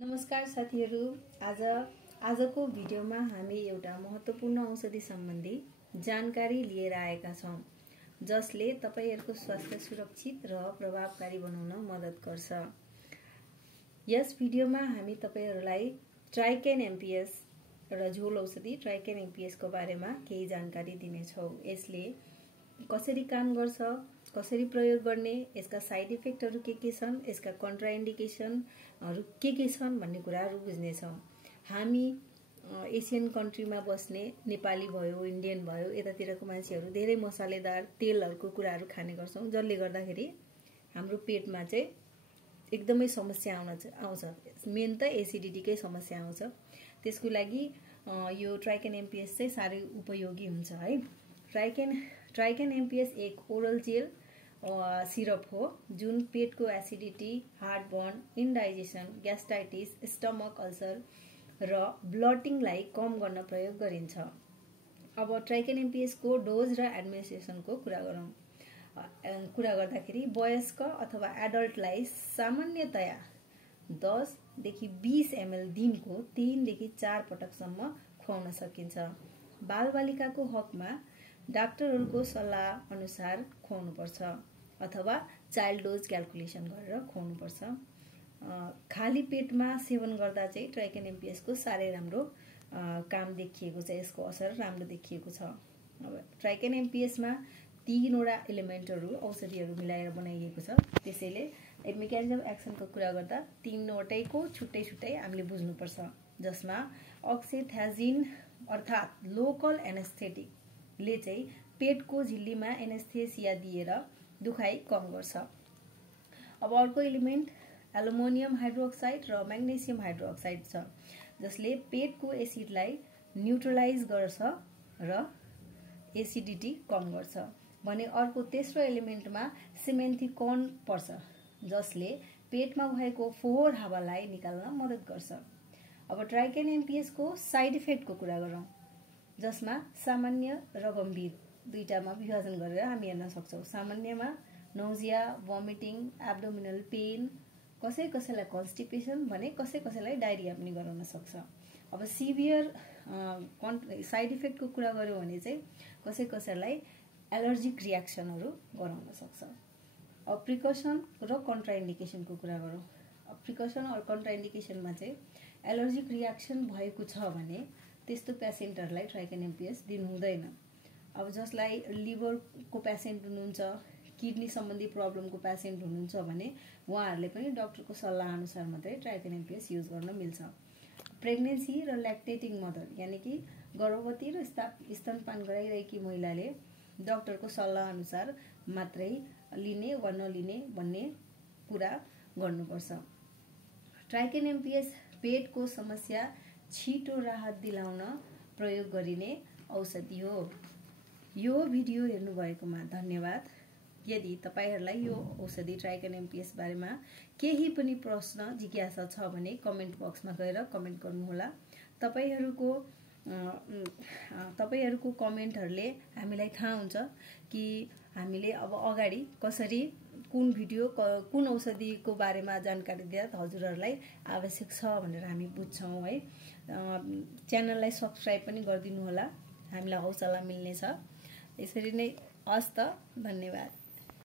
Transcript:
नमस्कार साथीहरू, आजको भिडियोमा हामी एउटा महत्त्वपूर्ण औषधि सम्बन्धी जानकारी लिएर आएका छौं जसले तपाईहरुको स्वास्थ्य सुरक्षित र प्रभावकारी बनाउन मद्दत गर्छ। यस भिडियोमा हामी तपाईहरुलाई ट्राइकेन एमपीएस र झोल औषधि ट्राइकेन एमपीएस को बारेमा केही जानकारी दिने छौं। यसले कसरी काम गर्छ, कसरी प्रयोग गर्ने, यसका साइड इफेक्टहरु के छन्, यसका कन्ट्राइन्डिकेसनहरु के छन् भन्ने कुराहरु बुझ्ने छौं। हामी एशियन कन्ट्रीमा बस्ने नेपाली भयो, इन्डियन भयो, यतातिरको मान्छेहरु धेरै मसालेदार तेलहरुको कुराहरु खाने गर्छौं, जसले गर्दाखेरि हाम्रो पेटमा चाहिँ एकदमै समस्या आउँछ। मेन त एसिडिटीकै समस्या आउँछ। त्यसको लागि यो ट्राइकेन एमपीएस चाहिँ सारै उपयोगी हुन्छ है। ट्राइकेन एमपीएस एक ओरल जेल सिरप हो जुन पेटको acidity, heartburn, indigestion, gastritis, stomach ulcer र ब्लटिङलाई कम गर्न प्रयोग गरिन्छ। अब ट्राइकेन एमपीएस को डोज र एडमिनिस्ट्रेसनको कुरा गर्दाखेरि वयस्क अथवा एडल्टलाई सामान्यतया 10 देखि 20 ml दिनको 3 देखि 4 पटकसम्म खुवाउन सकिन्छ। बालबालिकाको हकमा डाक्टरहरुको सल्लाह अनुसार खुवाउनुपर्छ अथवा चाइल्ड डोज क्याल्कुलेसन गरेर खुवाउनुपर्छ। खाली पेटमा सेवन गर्दा चाहिँ ट्राइकेन एमपीएस को सारै राम्रो काम देखिएको छ, यसको असर राम्रो देखिएको छ। अब ट्राइकेन एमपीएस मा 3 वटा एलिमेन्टहरु औषधिहरु मिलाएर बनाइएको छ। त्यसैले मेकानिजम अफ एक्सनको कुरा गर्दा 3 वटैको छुट्टै हामीले बुझ्नुपर्छ, जसमा अक्सिथाजिन अर्थात लोकल एनेस्थेटिक ले चाहिँ पेटको झिल्लीमा एनेस्थेसिया दिएर दुखाइ कम गर्छ। अब अर्को एलिमेन्ट एल्युमिनियम हाइड्रोक्साइड र म्याग्नेशियम हाइड्रोक्साइड छ, जसले पेटको एसिडलाई न्यूट्रलाइज गर्छ र एसिडिटी कम गर्छ। भने अर्को तेस्रो एलिमेन्टमा सिमेन्थिकोन पर्छ, जसले पेटमा भएको फोहोर हावालाई निकाल्न मद्दत गर्छ। अब ट्राइकेन एमपीएस को साइड इफेक्टको कुरा गरौँ, जसमा सामान्य र गम्भीर दुईटामा विभाजन गरेर हामी हेर्न सक्छौं। सामान्यमा नौजिया, भमिटिङ, एब्डोमिनल पेन, कसैलाई कन्स्टिपेसन भने कसैलाई डायरिया पनि गराउन सक्छ। अब सिभियर साइड इफेक्टको कुरा गर्यो भने चाहिँ कसैलाई एलर्जिक रियाक्सनहरु गराउन सक्छ। अब प्रिकसन र कन्ट्राइन्डिकेसनको कुरा गरौँ। अब प्रिकसन र कन्ट्राइन्डिकेसनमा चाहिँ एलर्जिक रियाक्सन भएको छ भने त्यस्तो पेशेन्टहरुलाई ट्राइकेन एमपीएस दिनु हुँदैन। अब जसलाई लिभरको पेशेन्ट हुनुहुन्छ, किडनी सम्बन्धी प्रब्लमको पेशेन्ट हुनुहुन्छ भने उहाँहरुले पनि डाक्टरको सल्लाह अनुसार मात्रै ट्राइकेन एमपीएस युज गर्न मिल्छ। प्रेग्नेन्सी र ल्याक्टेटिङ मदर यानी कि गर्भवती र स्तनपान गराइरहेकी महिलाले डाक्टरको सल्लाह अनुसार मात्रै लिने वा नलिने भन्ने कुरा गर्नुपर्छ। ट्राइकेन एमपीएस पेटको समस्या छिटो राहत दिलाउन प्रयोग गरिने औषधि हो। यो भिडियो हेर्नु भएकोमा धन्यवाद। यदि तपाईहरुलाई यो औषधि ट्राइकेन एमपीएस बारेमा केही पनि प्रश्न जिज्ञासा छ भने कमेन्ट बक्समा गएर कमेन्ट गर्नुहोला। तपाईहरुको कमेन्टहरुले हामीलाई थाहा हुन्छ कि हामीले अब अगाडि कसरी कुन औषधिको बारेमा जानकारी दिँदा हजुरहरुलाई आवश्यक छ भनेर हामी बुझ्छौं है। च्यानललाई सब्स्क्राइब पनि गरिदिनु होला, हामीलाई हौसला मिल्नेछ। यसरी नै हस्त, धन्यवाद।